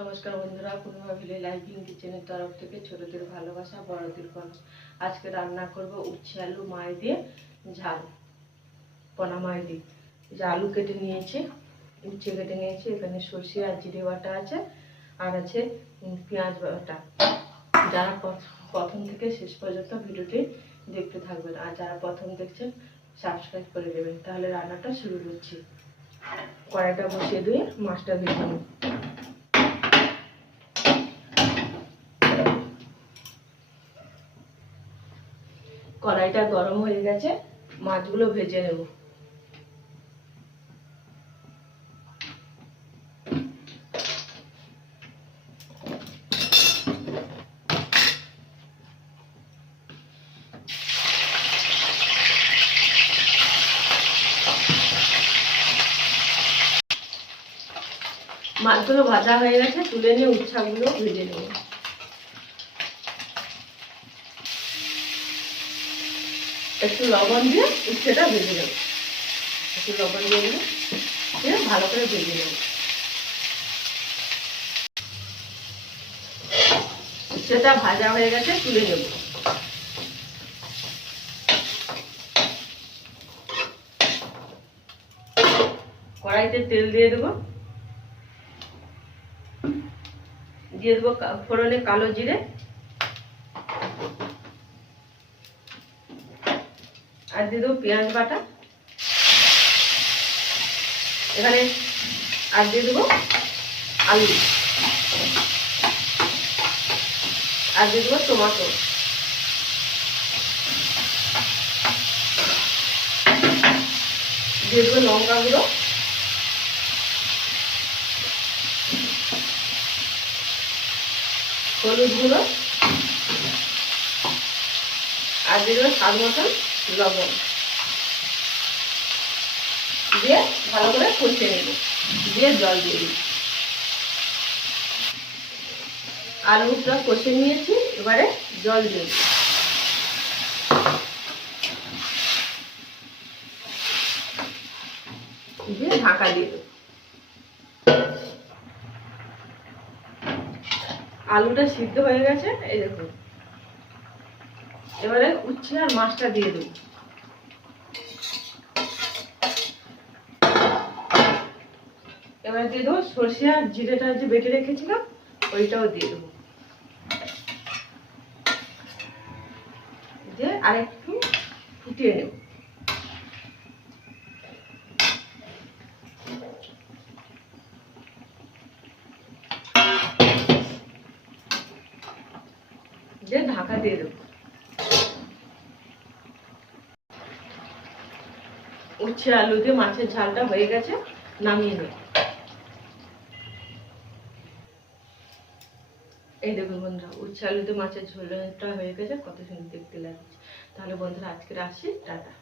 নমস্কার বন্ধুরা, পূর্ণিমা village living কিচেনের তরফ থেকে ছোটদের ভালোবাসা বড়দের কর্ম। আজকে রান্না করব উচ্ছে আলু মাই দিয়ে ঝাল, পোনা মাই দিয়ে। যে আলু কেটে নিয়েছি, উচ্ছে কেটে নিয়েছি, এখানে সর্ষে আর জিরে বাটা আছে, আর আছে পেঁয়াজ বাটা। যারা প্রথম থেকে শেষ পর্যন্ত ভিডিওটি দেখতে থাকবেন, আর যারা প্রথম দেখছেন সাবস্ক্রাইব করে দেবেন। তাহলে রান্নাটা শুরু করছি। কড়াইটা বসিয়ে দিয়ে মাছটা ভেজে নেব। কড়াইটা গরম হয়ে গেছে, মাছগুলো ভেজে নেব। মাছগুলো ভাজা হয়ে গেছে, তুলে নিয়ে উচ্ছেগুলো ভেজে নেব। একটু লবণ দিয়ে উচ্ছেটা ভেজে নেব। একটু লবণ দিয়ে দেবো, দিয়ে ভালো করে ভেজে নেব। উচ্ছেটা ভাজা হয়ে গেছে, তুলে নেব। কড়াইতে তেল দিয়ে দেবো, দিয়ে দেবো ফোড়নে কালো জিরে আর দিয়ে দেবো পেঁয়াজ বাটা। এখানে আর দিয়ে দেবো আলু, আর দিয়ে দেবো টমেটো, দিয়ে দেবো লঙ্কা গুঁড়ো, হলুদ গুঁড়ো, আর দিয়ে দেবো স্বাদ মতন লবণ। দিয়ে ভালো করে কষিয়ে নেব, দিয়ে জল দিয়ে দিই। আলুটা কষে নিয়েছি, এবারে জল দিয়ে দিই। দিয়ে ঢাকা দিয়ে দেবো। আলুটা সিদ্ধ হয়ে গেছে, এই দেখুন। এবারে উচ্ছে আর মাছটা দিয়ে দেবো। এবারে দিয়ে দেবো সর্ষে আর জিরেটা যে বেটে রেখেছিলাম, ওইটাও দিয়ে দেবো। দিয়ে আরেকটু ফুটিয়ে নেব। দিয়ে ঢাকা দিয়ে দেবো। উচ্ছে আলু দিয়ে মাছের ঝালটা হয়ে গেছে, নামিয়ে নেব। এই দেখুন বন্ধুরা, উচ্ছে আলু দিয়ে মাছের ঝোলটা হয়ে গেছে, কত সুন্দর দেখতে লাগছে। তাহলে বন্ধুরা আজকে আসছি, টাটা।